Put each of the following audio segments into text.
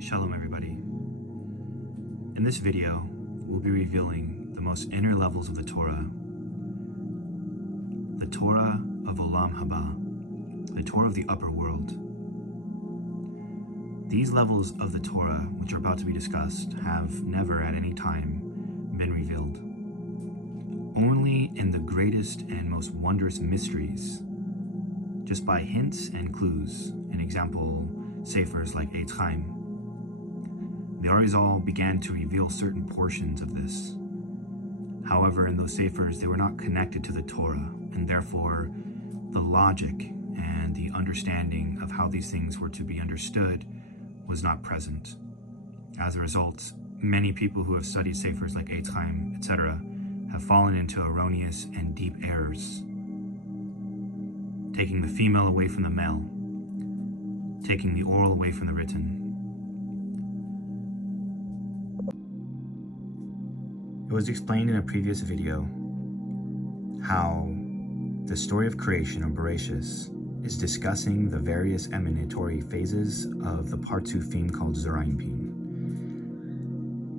Shalom everybody. In this video, we'll be revealing the most inner levels of the Torah of Olam Haba, the Torah of the upper world. These levels of the Torah, which are about to be discussed, have never at any time been revealed. Only in the greatest and most wondrous mysteries, just by hints and clues, an example, sephers like Eitz Chaim. The Arizal began to reveal certain portions of this. However, in those sephers, they were not connected to the Torah, and therefore the logic and the understanding of how these things were to be understood was not present. As a result, many people who have studied sephers like Eitz Chaim, etc., have fallen into erroneous and deep errors, taking the female away from the male, taking the oral away from the written. It was explained in a previous video how the story of creation, or Bereshis, is discussing the various emanatory phases of the Partsufim called Zerampin,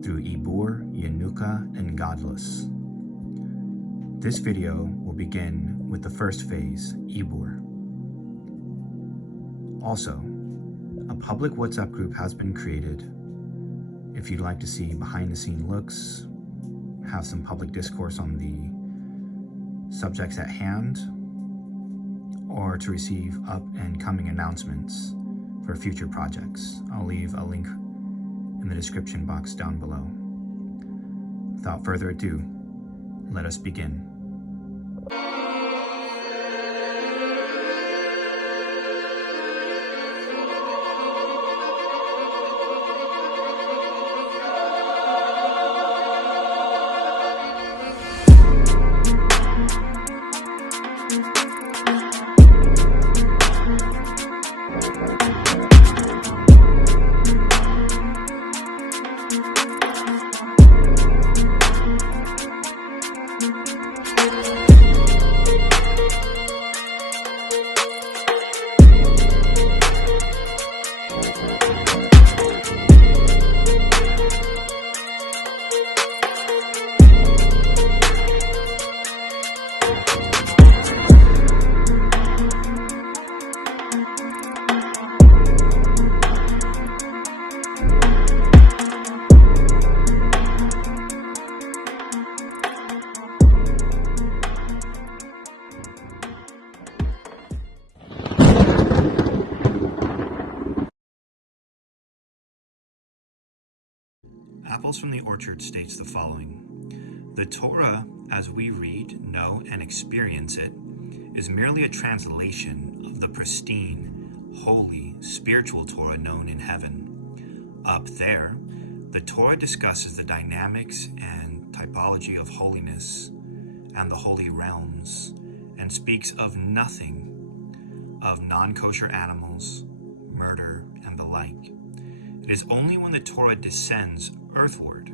through Ibur, Yenuka, and Gadlus. This video will begin with the first phase, Ibur. Also, a public WhatsApp group has been created. If you'd like to see behind-the-scene looks, have some public discourse on the subjects at hand, or to receive up and coming announcements for future projects, I'll leave a link in the description box down below. Without further ado, let us begin. Apples from the Orchard states the following: the Torah, as we read, know, and experience it, is merely a translation of the pristine, holy, spiritual Torah known in heaven. Up there, the Torah discusses the dynamics and typology of holiness and the holy realms, and speaks of nothing of non-kosher animals, murder, and the like. It is only when the Torah descends earthward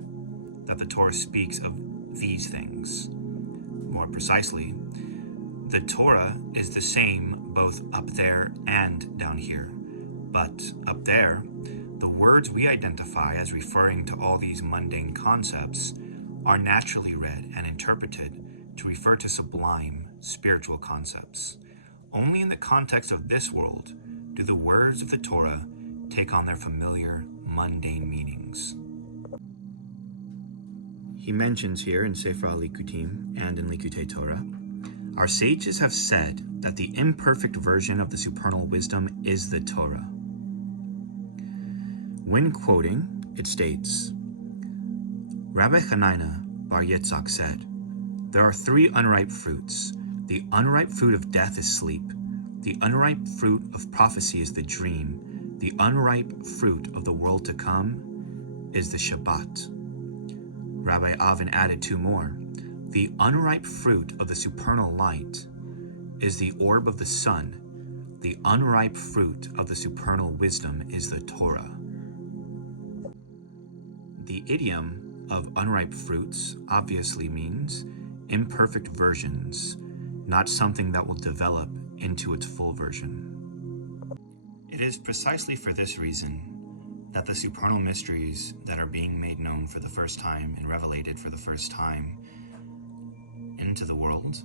that the Torah speaks of these things. More precisely, the Torah is the same both up there and down here. But up there, the words we identify as referring to all these mundane concepts are naturally read and interpreted to refer to sublime spiritual concepts. Only in the context of this world do the words of the Torah take on their familiar, mundane meanings. He mentions here in Sefer Likutim and in Likutei Torah, our sages have said that the imperfect version of the supernal wisdom is the Torah. When quoting, it states, Rabbi Hanina bar Yitzhak said, there are three unripe fruits. The unripe fruit of death is sleep. The unripe fruit of prophecy is the dream. The unripe fruit of the world to come is the Shabbat. Rabbi Avin added two more. The unripe fruit of the supernal light is the orb of the sun. The unripe fruit of the supernal wisdom is the Torah. The idiom of unripe fruits obviously means imperfect versions, not something that will develop into its full version. It is precisely for this reason that the supernal mysteries that are being made known for the first time and revelated for the first time into the world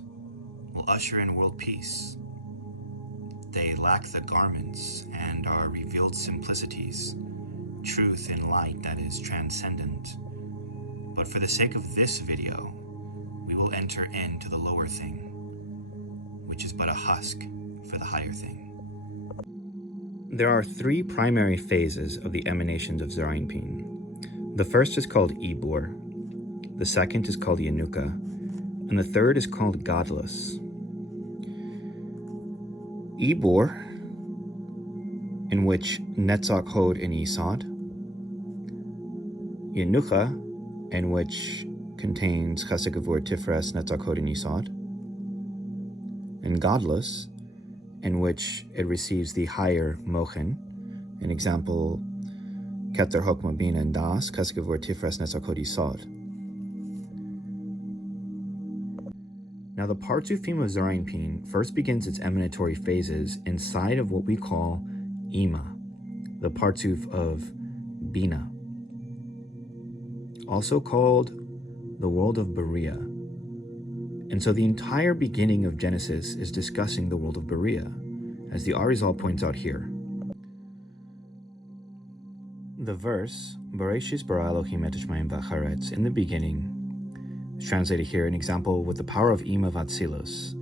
will usher in world peace. They lack the garments and are revealed simplicities, truth in light that is transcendent. But for the sake of this video, we will enter into the lower thing, which is but a husk for the higher thing. There are three primary phases of the emanations of Zerahinpin. The first is called Ibur, the second is called Yanuka, and the third is called Godless. Ibur, in which Netzach, Hod, and Yesod. Yanuka, in which contains Chesed, Gevurah, Tiferet, Netzach, Hod, and Yesod. And Godless, in which it receives the higher Mochen, an example, Keter, Hokmah, Bina, and Das, Chesed, Gevurah, Tiferet, Netzach, Hod, Yesod. Now the Partzufim of Zerahinpin first begins its emanatory phases inside of what we call Ima, the Partzuf of Bina, also called the world of Berea. And so the entire beginning of Genesis is discussing the world of Berea, as the Arizal points out here. The verse, Bereshis bara Elohim et Hashemayim v'charetz, in the beginning, is translated here, an example with the power of Ima Vatzilos,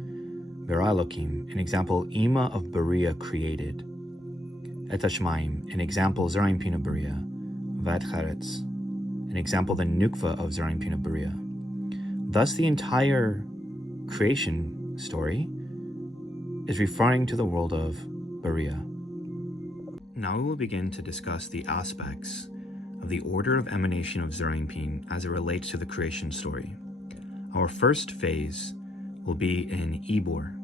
bara Elohim, an example Ima of Berea created, et Hashemayim, an example Zerahinpin of Berea, vat charetz, an example the Nukva of Zerahinpin of Berea. Thus the entire creation story is referring to the world of Berea. Now we will begin to discuss the aspects of the order of emanation of Zerahinpin as it relates to the creation story. Our first phase will be in Ibur,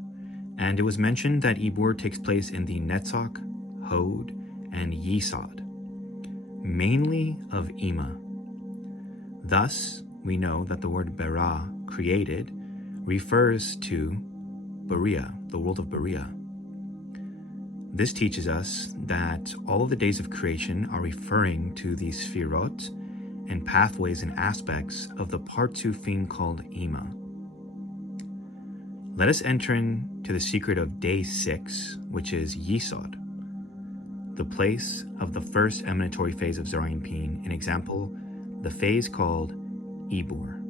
and it was mentioned that Ibur takes place in the Netzach, Hod, and Yesod, mainly of Ima. Thus, we know that the word Berah, created, refers to Berea, the world of Berea. This teaches us that all of the days of creation are referring to the Sfirot and pathways and aspects of the Partzufim called Ima. Let us enter into the secret of day 6, which is Yesod, the place of the first emanatory phase of Zerahinpin, an example, the phase called Ibur.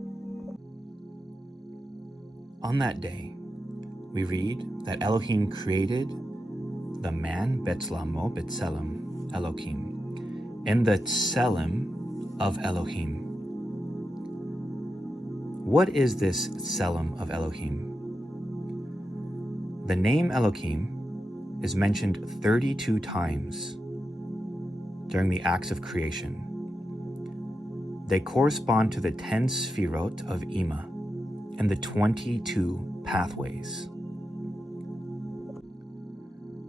On that day, we read that Elohim created the man Betzlamo, Betzelem, Elohim, in the Tselem of Elohim. What is this Tselem of Elohim? The name Elohim is mentioned 32 times during the acts of creation. They correspond to the 10 Sfirot of Ima and the 22 pathways.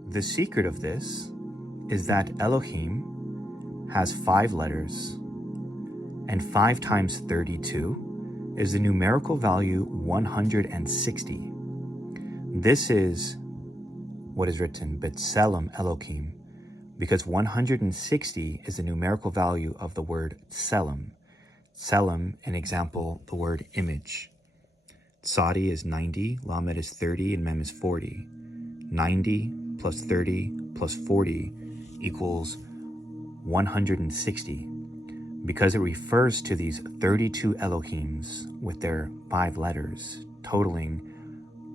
The secret of this is that Elohim has 5 letters, and 5 times 32 is the numerical value 160. This is what is written, Betzelem Elohim, because 160 is the numerical value of the word Tselem. Tselem, an example, the word image. Tzadi is 90, Lamed is 30, and Mem is 40. 90 plus 30 plus 40 equals 160, because it refers to these 32 Elohims with their 5 letters, totaling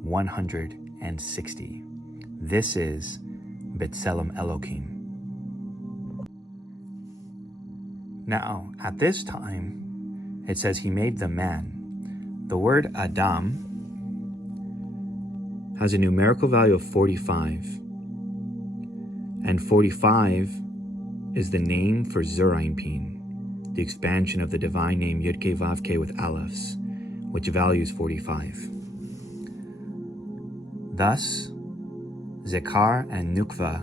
160. This is Betzelem Elohim. Now, at this time, it says he made the man. The word Adam has a numerical value of 45. And 45 is the name for Zerahinpin, the expansion of the divine name Yud-Kei Vav-Kei with Alephs, which values 45. Thus, Zekar and Nukva,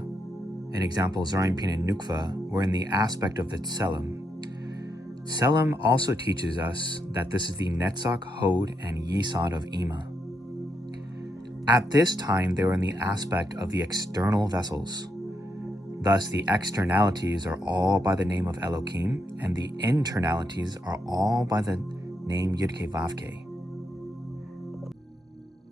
an example Zerahinpin and Nukva, were in the aspect of the Tselem. Tselem also teaches us that this is the Netzach, Hod, and Yesod of Ima. At this time, they were in the aspect of the external vessels. Thus, the externalities are all by the name of Elohim, and the internalities are all by the name Yud-Kei Vav-Kei.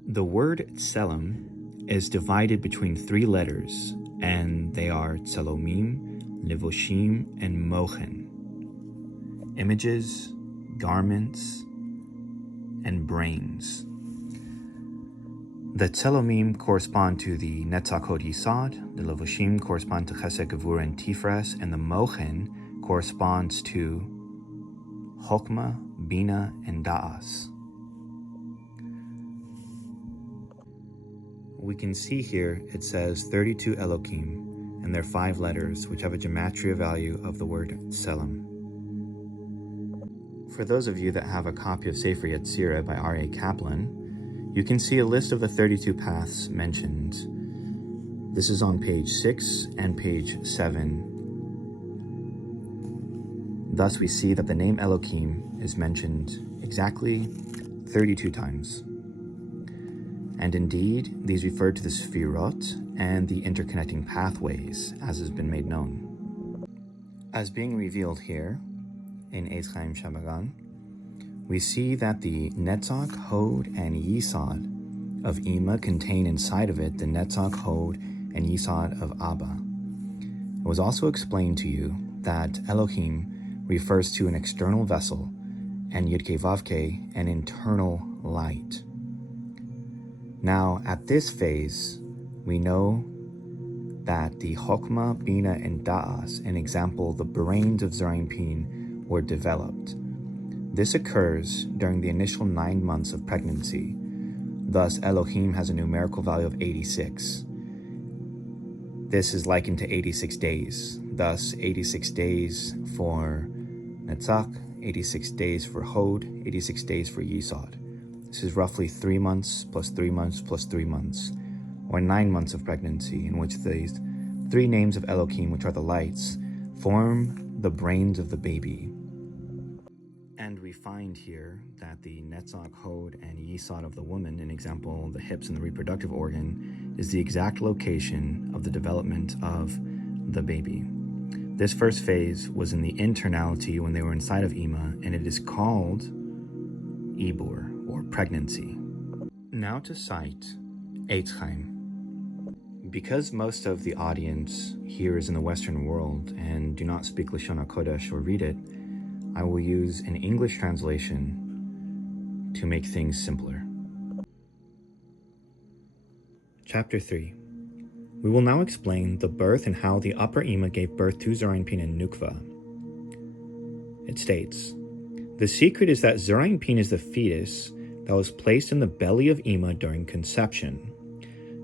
The word Tselem is divided between 3 letters, and they are Tselomim, Levoshim, and Mochen. Images, garments, and brains. The Tselomim correspond to the Netzach Hod Yisod, the Levoshim correspond to Chesed, Gevurah, and Tifres, and the Mochen corresponds to Chokmah, Bina, and Da'as. We can see here it says 32 Elohim, and they're 5 letters, which have a gematria value of the word Tselem. For those of you that have a copy of Sefer Yetzirah by R.A. Kaplan, you can see a list of the 32 paths mentioned. This is on page 6 and page 7. Thus we see that the name Elohim is mentioned exactly 32 times. And indeed, these refer to the Sefirot and the interconnecting pathways, as has been made known. As being revealed here in Eitz Chaim Shabagan, we see that the Netzach, Hod, and Yisod of Ima contain inside of it the Netzach, Hod, and Yisod of Abba. It was also explained to you that Elohim refers to an external vessel, and Yud-Kei Vav-Kei, an internal light. Now, at this phase, we know that the Chokmah, Bina, and Da'as, an example, the brains of Zerampin, were developed. This occurs during the initial 9 months of pregnancy. Thus, Elohim has a numerical value of 86. This is likened to 86 days. Thus, 86 days for Netzach, 86 days for Hod, 86 days for Yisod. This is roughly 3 months plus 3 months plus 3 months, or 9 months of pregnancy, in which these 3 names of Elohim, which are the lights, form the brains of the baby. And we find here that the Netzach, Hod, and Yisod of the woman, an example, the hips and the reproductive organ, is the exact location of the development of the baby. This first phase was in the internality when they were inside of Ima, and it is called Ibur, or pregnancy. Now to cite Eitz Chaim. Because most of the audience here is in the Western world and do not speak Lashon HaKodesh or read it, I will use an English translation to make things simpler. Chapter 3. We will now explain the birth and how the upper Ima gave birth to Zerampin and Nukva. It states, the secret is that Zerampin is the fetus that was placed in the belly of Ima during conception.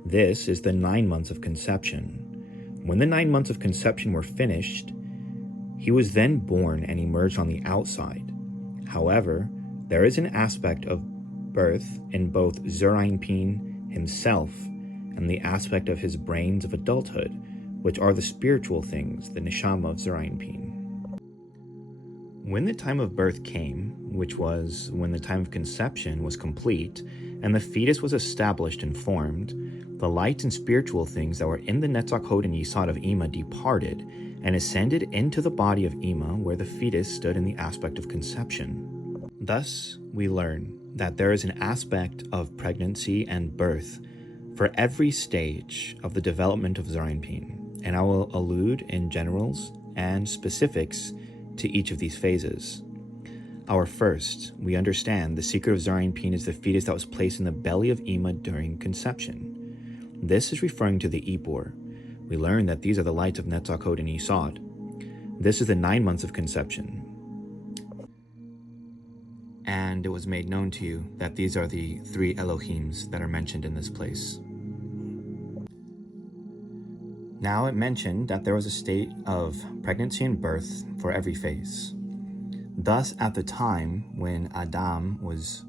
This is the 9 months of conception. When the 9 months of conception were finished, he was then born and emerged on the outside. However, there is an aspect of birth in both Zerampin himself and the aspect of his brains of adulthood, which are the spiritual things, the neshama of Zerampin. When the time of birth came, which was when the time of conception was complete, and the fetus was established and formed, the light and spiritual things that were in the Netzach, Hod, and Yisod of Ima departed and ascended into the body of Ima, where the fetus stood in the aspect of conception. Thus, we learn that there is an aspect of pregnancy and birth for every stage of the development of Zerampin, and I will allude in generals and specifics to each of these phases. Our first, we understand the secret of Zerampin is the fetus that was placed in the belly of Ima during conception. This is referring to the Ibur. We learn that these are the lights of Netzach, Hod, and Yisod. This is the 9 months of conception. And it was made known to you that these are the 3 Elohims that are mentioned in this place. Now it mentioned that there was a state of pregnancy and birth for every phase. Thus, at the time when Adam was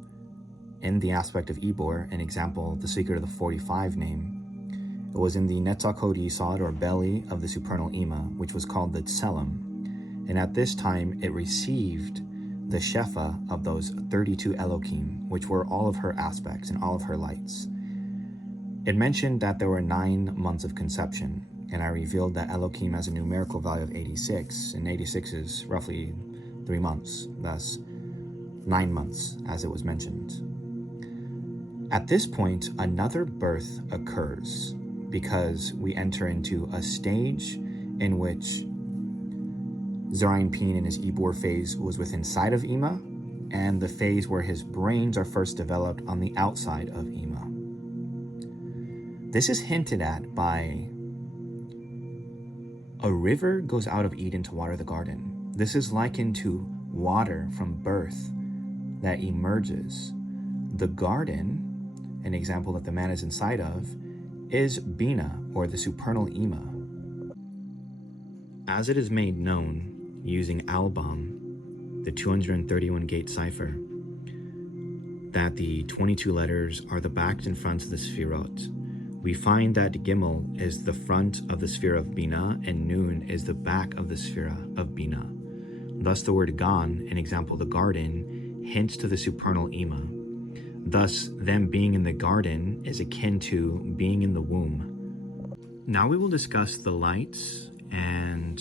in the aspect of Ibur, an example, the secret of the 45 name, it was in the Netzach, Hod, Yisod, or belly of the supernal Ima, which was called the Tselem. And at this time, it received the Shefa of those 32 Elohim, which were all of her aspects and all of her lights. It mentioned that there were 9 months of conception, and I revealed that Elohim has a numerical value of 86, and 86 is roughly 3 months, thus 9 months, as it was mentioned. At this point, another birth occurs because we enter into a stage in which Zerayin in his Ibor phase was within inside of Ima, and the phase where his brains are first developed on the outside of Ima. This is hinted at by a river goes out of Eden to water the garden. This is likened to water from birth that emerges. The garden, an example that the man is inside of, is Bina, or the supernal Ima. As it is made known using Albam, the 231 gate cipher, that the 22 letters are the backs and fronts of the Sfirot. We find that Gimel is the front of the sphere of Bina, and Nun is the back of the Sphira of Bina. Thus the word Gan, an example the garden, hints to the supernal Ima. Thus, them being in the garden is akin to being in the womb. Now we will discuss the lights and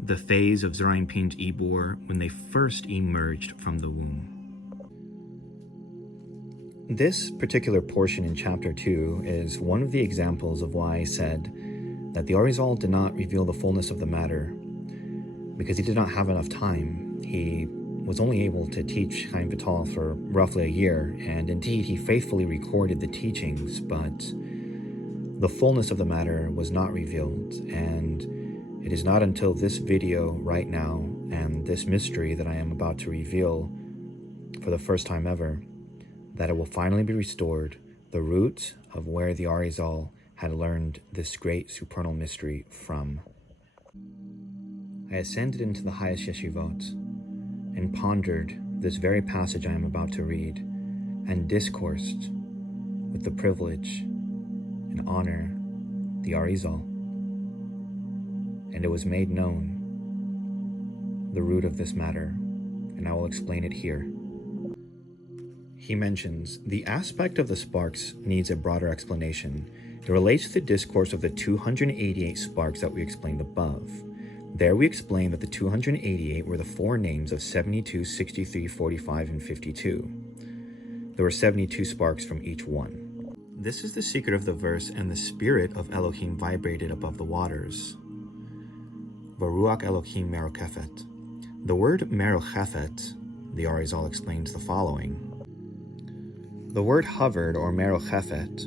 the phase of Zerayin-Pin's Ibor when they first emerged from the womb. This particular portion in chapter 2 is one of the examples of why I said that the Arizal did not reveal the fullness of the matter because he did not have enough time. He was only able to teach Chaim Vital for roughly a year, and indeed he faithfully recorded the teachings, but the fullness of the matter was not revealed, and it is not until this video right now and this mystery that I am about to reveal for the first time ever that it will finally be restored, the root of where the Arizal had learned this great supernal mystery from. I ascended into the highest yeshivot and pondered this very passage I am about to read and discoursed with the privilege and honor the Arizal. And it was made known the root of this matter, and I will explain it here. He mentions, the aspect of the sparks needs a broader explanation. It relates to the discourse of the 288 sparks that we explained above. There we explained that the 288 were the 4 names of 72, 63, 45, and 52. There were 72 sparks from each one. This is the secret of the verse, and the spirit of Elohim vibrated above the waters. Baruch Elohim Merokefet. The word Merokefet, the Arizal explains the following. The word hovered, or Merokefet,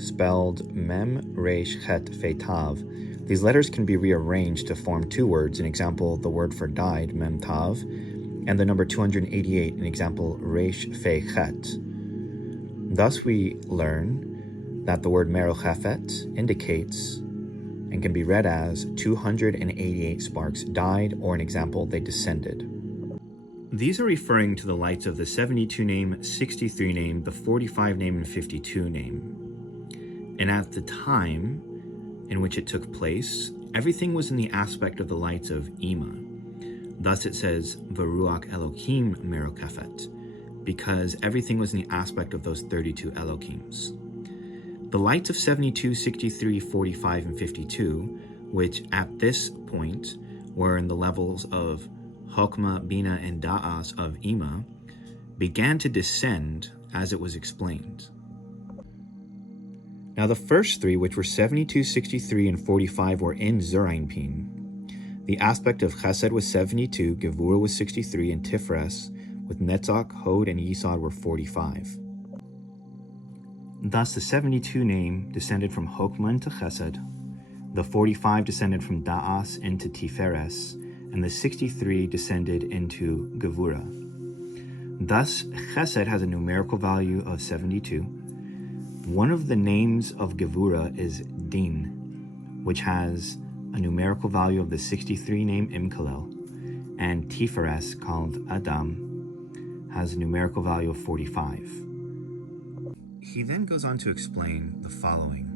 spelled Mem Resh Chet Fe Tav. These letters can be rearranged to form 2 words, an example, the word for died, Mem Tav, and the number 288, an example, Resh Fe Chet. Thus we learn that the word Merokefet indicates and can be read as 288 sparks died, or an example, they descended. These are referring to the lights of the 72 name, 63 name, the 45 name, and 52 name. And at the time in which it took place, everything was in the aspect of the lights of Ima. Thus it says, Baruch Elohim Merokefet, because everything was in the aspect of those 32 Elohims. The lights of 72, 63, 45, and 52, which at this point were in the levels of Chokmah, Bina, and Da'as of Ima, began to descend as it was explained. Now the first 3, which were 72, 63, and 45, were in Zerayin-Pin. The aspect of Chesed was 72, Gevurah was 63, and Tiferet with Netzach, Hod, and Yisod were 45. Thus the 72 name descended from Chokmah into Chesed, the 45 descended from Da'as into Tiferet, and the 63 descended into Gevurah. Thus, Chesed has a numerical value of 72. One of the names of Gevurah is Din, which has a numerical value of the 63 name Imkalel, and Tiferet, called Adam, has a numerical value of 45. He then goes on to explain the following.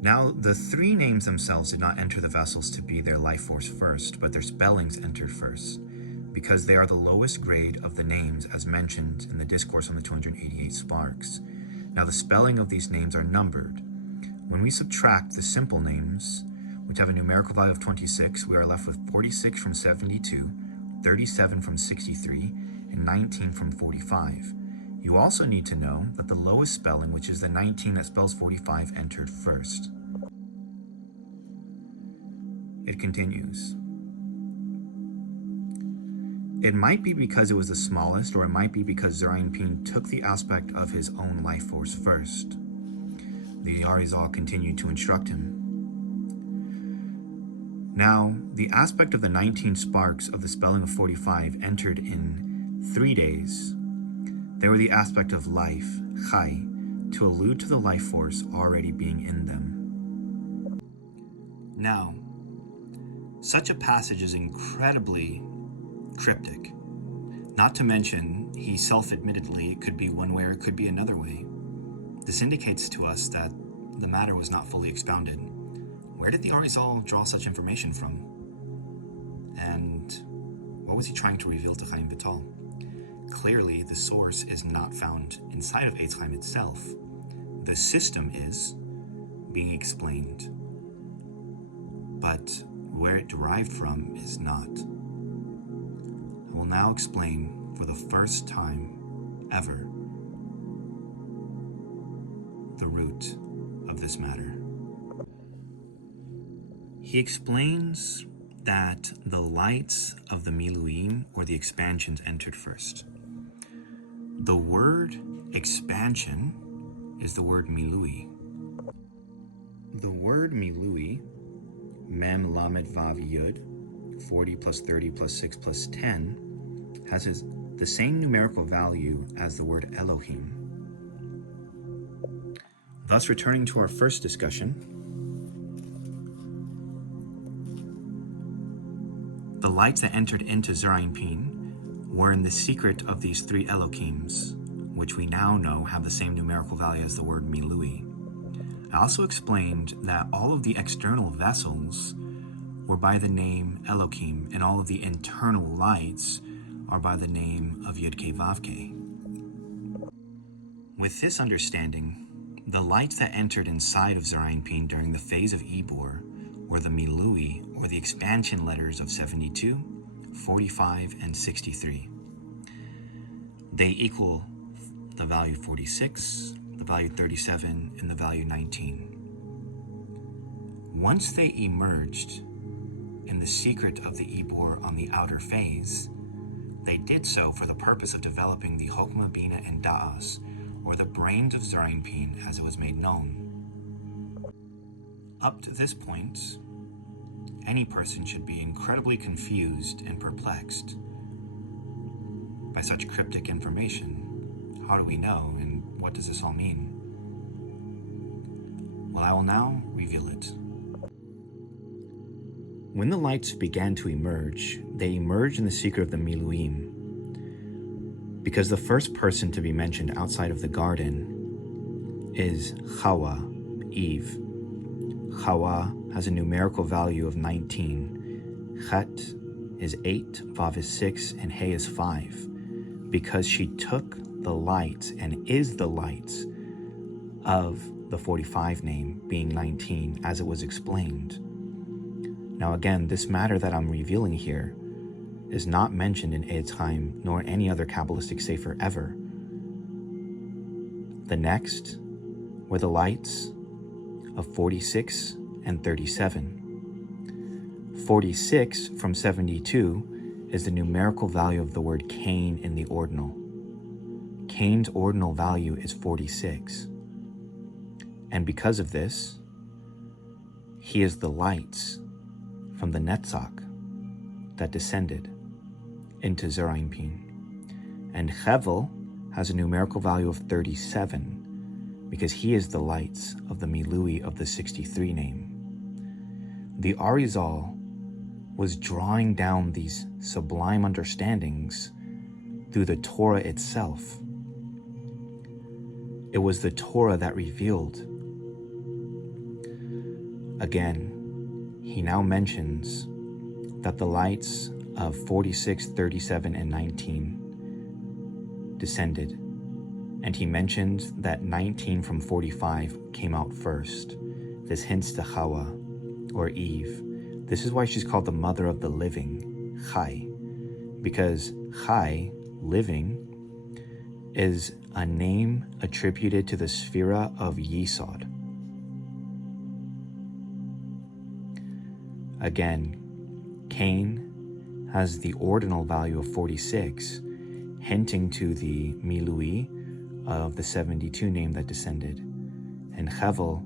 Now, the 3 names themselves did not enter the vessels to be their life force first, but their spellings entered first, because they are the lowest grade of the names as mentioned in the discourse on the 288 sparks. Now, the spelling of these names are numbered. When we subtract the simple names, which have a numerical value of 26, we are left with 46 from 72, 37 from 63, and 19 from 45. You also need to know that the lowest spelling, which is the 19 that spells 45, entered first. It continues. It might be because it was the smallest, or it might be because Zerayin took the aspect of his own life force first. The Arizal continued to instruct him. Now, the aspect of the 19 sparks of the spelling of 45 entered in 3 days. They were the aspect of life, chai, to allude to the life force already being in them. Now, such a passage is incredibly cryptic. Not to mention, he self-admittedly it could be one way or it could be another way. This indicates to us that the matter was not fully expounded. Where did the Arizal draw such information from? And what was he trying to reveal to Chaim Vital? Clearly, the source is not found inside of Eitz Chaim itself. The system is being explained, but where it derived from is not. I will now explain for the first time ever the root of this matter. He explains that the lights of the Miluim, or the expansions, entered first. The word expansion is the word milui. The word milui, mem lamed vav yud, 40 plus 30 plus 6 plus 10, has the same numerical value as the word Elohim. Thus, returning to our first discussion, the lights that entered into Zerayin were in the secret of these 3 Elohims, which we now know have the same numerical value as the word Milui. I also explained that all of the external vessels were by the name Elohim, and all of the internal lights are by the name of Yud-Kei Vav-Kei. With this understanding, the lights that entered inside of Zerayin during the phase of Ibor were the Milui, or the expansion letters of 72, 45, and 63. They equal the value 46, the value 37, and the value 19. Once they emerged in the secret of the Ibor on the outer phase, they did so for the purpose of developing the Chokmah, Bina, and Da'as, or the brains of Zerayin as it was made known. Up to this point, any person should be incredibly confused and perplexed by such cryptic information. How do we know, and what does this all mean? Well, I will now reveal it. When the lights began to emerge, they emerged in the secret of the Miluim, because the first person to be mentioned outside of the garden is Hawa, Eve. Hawa has a numerical value of 19. Chet is 8, Vav is 6, and He is 5, because she took the lights and is the lights of the 45 name, being 19, as it was explained. Now again, this matter that I'm revealing here is not mentioned in Eitz Chaim nor any other Kabbalistic sefer ever. The next were the lights of 46 and 37. 46 from 72 is the numerical value of the word Cain in the ordinal. Cain's ordinal value is 46. And because of this, he is the lights from the Netzach that descended into Zerayin. And Hevel has a numerical value of 37 because he is the lights of the Milui of the 63 name. The Arizal was drawing down these sublime understandings through the Torah itself. It was the Torah that revealed. Again, he now mentions that the lights of 46, 37, and 19 descended, and he mentions that 19 from 45 came out first, This hints to Hawa, or Eve. This is why she's called the mother of the living, Chai, because Chai, living, is a name attributed to the Sphira of Yesod. Again, Cain has the ordinal value of 46, hinting to the Milui of the 72 name that descended, and Hevel,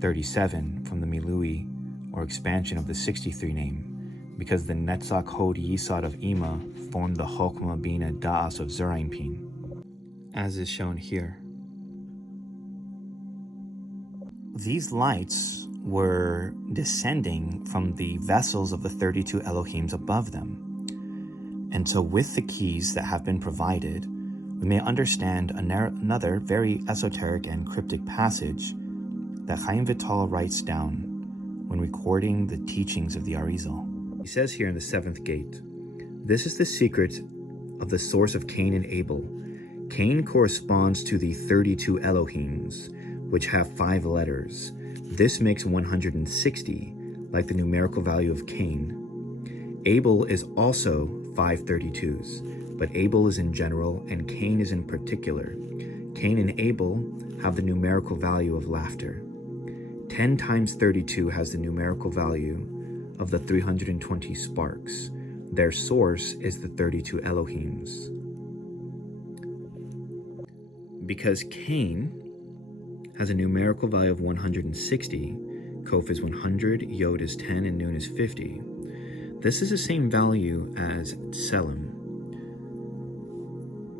37, from the Milui, or expansion of the 63 name, because the Netzach Hod Yesod of Ima formed the Chokmah Bina Da'as of Zerampin, as is shown here. These lights were descending from the vessels of the 32 Elohims above them. And so with the keys that have been provided, we may understand another very esoteric and cryptic passage that Chaim Vital writes down when recording the teachings of the Arizal. He says here in the 7th gate, "This is the secret of the source of Cain and Abel. Cain corresponds to the 32 Elohims, which have 5 letters. This makes 160, like the numerical value of Cain. Abel is also 532s, but Abel is in general and Cain is in particular. Cain and Abel have the numerical value of laughter. 10 times 32 has the numerical value of the 320 sparks. Their source is the 32 Elohims. Because Cain has a numerical value of 160, Kof is 100, Yod is 10, and Nun is 50. This is the same value as Tselem,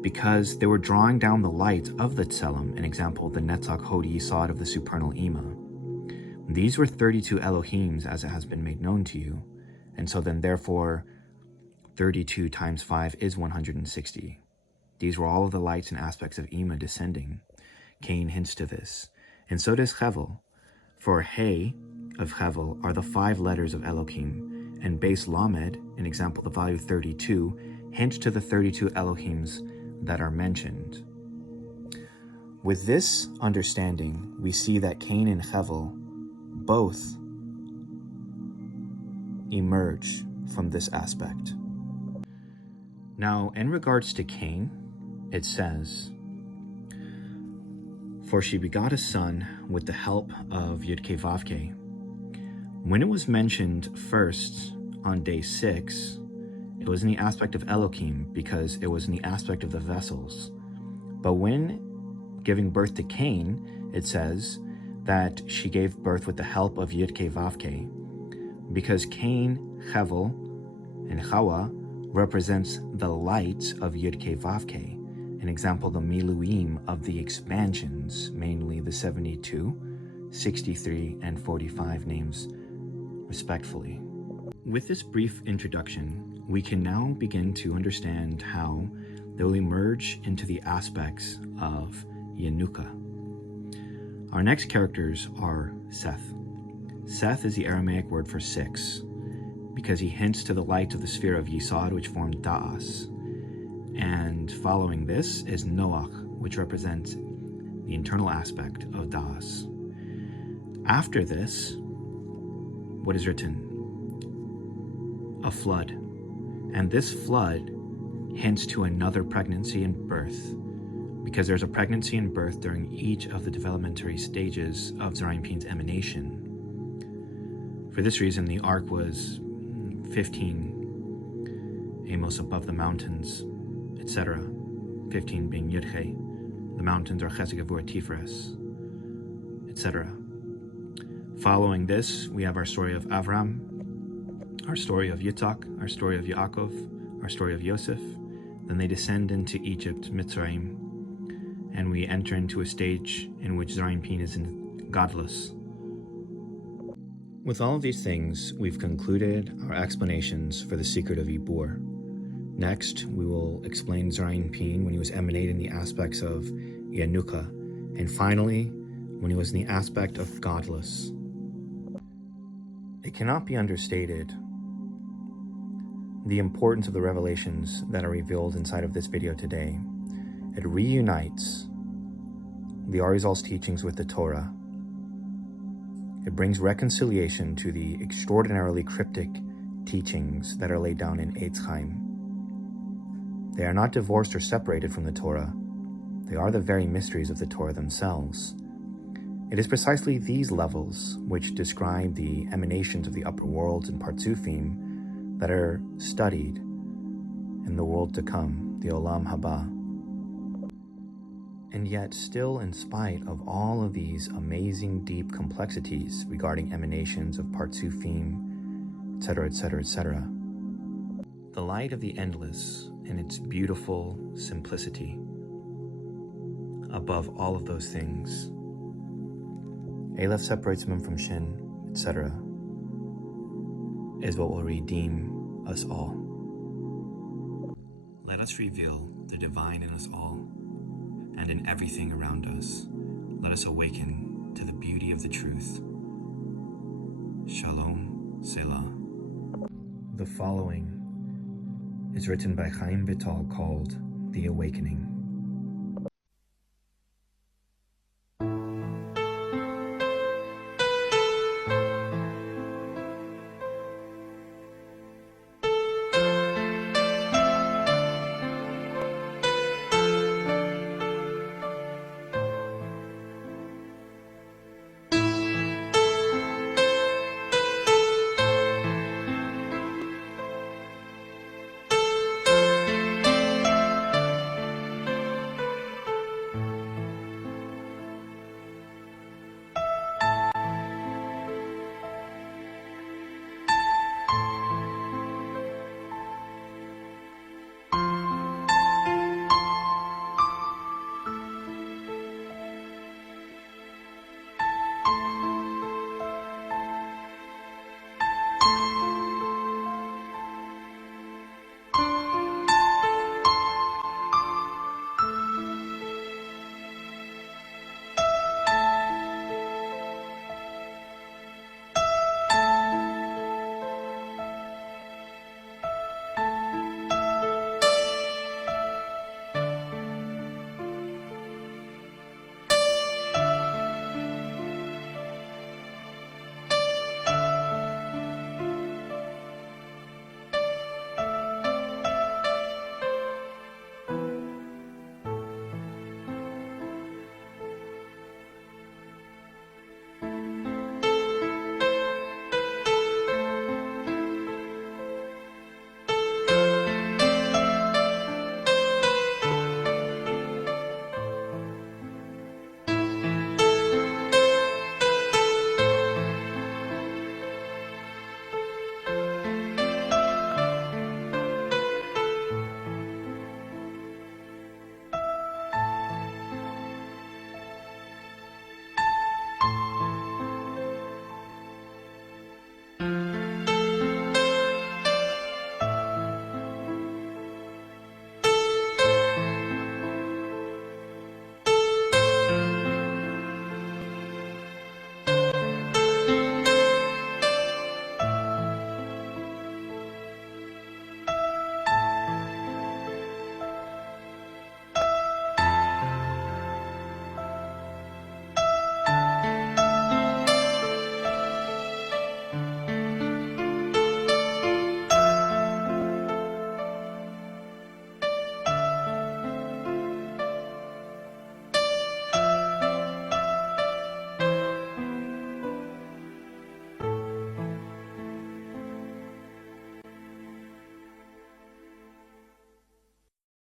because they were drawing down the light of the Tselem, an example, the Netzach Hod Yesod of the supernal Ima. These were 32 Elohims, as it has been made known to you, and so then therefore 32 times 5 is 160. These were all of the lights and aspects of Ima descending. Cain hints to this, and so does Hevel. For He of Hevel are the 5 letters of Elohim, and Beis Lamed, an example, the value 32, hints to the 32 Elohims that are mentioned. With this understanding, we see that Cain and Hevel both emerge from this aspect. Now, in regards to Cain, it says, "For she begot a son with the help of Yud-Kei Vav-Kei." When it was mentioned first on day 6, it was in the aspect of Elohim because it was in the aspect of the vessels. But when giving birth to Cain, it says that she gave birth with the help of Yud-Kei Vav-Kei, because Cain, Hevel, and Hawa represents the light of Yud-Kei Vav-Kei, an example, the Miluim of the expansions, mainly the 72, 63, and 45 names, respectfully. With this brief introduction, we can now begin to understand how they will emerge into the aspects of Yanuka. Our next characters are Seth. Seth is the Aramaic word for 6, because he hints to the light of the sphere of Yesod, which formed Da'as. And following this is Noach, which represents the internal aspect of Da'as. After this, what is written? A flood. And this flood hints to another pregnancy and birth, because there's a pregnancy and birth during each of the developmentary stages of Zerampin's emanation. For this reason, the ark was 15 amos above the mountains, etc. 15 being Yud-Kei. The mountains are Chesed Gevurah Tiferet, etc. Following this, we have our story of Avram, our story of Yitzhak, our story of Yaakov, our story of Yosef. Then they descend into Egypt, Mitzrayim, and we enter into a stage in which Zerampin is godless. With all of these things, we've concluded our explanations for the secret of Ibur. Next, we will explain Zerampin when he was emanating the aspects of Yanuka, and finally, when he was in the aspect of godless. It cannot be understated the importance of the revelations that are revealed inside of this video today. It reunites the Arizal's teachings with the Torah. It brings reconciliation to the extraordinarily cryptic teachings that are laid down in Eitz Chaim. They are not divorced or separated from the Torah. They are the very mysteries of the Torah themselves. It is precisely these levels which describe the emanations of the upper worlds and Partzufim that are studied in the world to come, the Olam Haba. And yet, still in spite of all of these amazing deep complexities regarding emanations of Partzufim, etc., etc., etc., the light of the endless in its beautiful simplicity, above all of those things, Aleph separates Mem from Shin, etc., is what will redeem us all. Let us reveal the divine in us all, and in everything around us. Let us awaken to the beauty of the truth. Shalom, Selah. The following is written by Chaim Vital called The Awakening.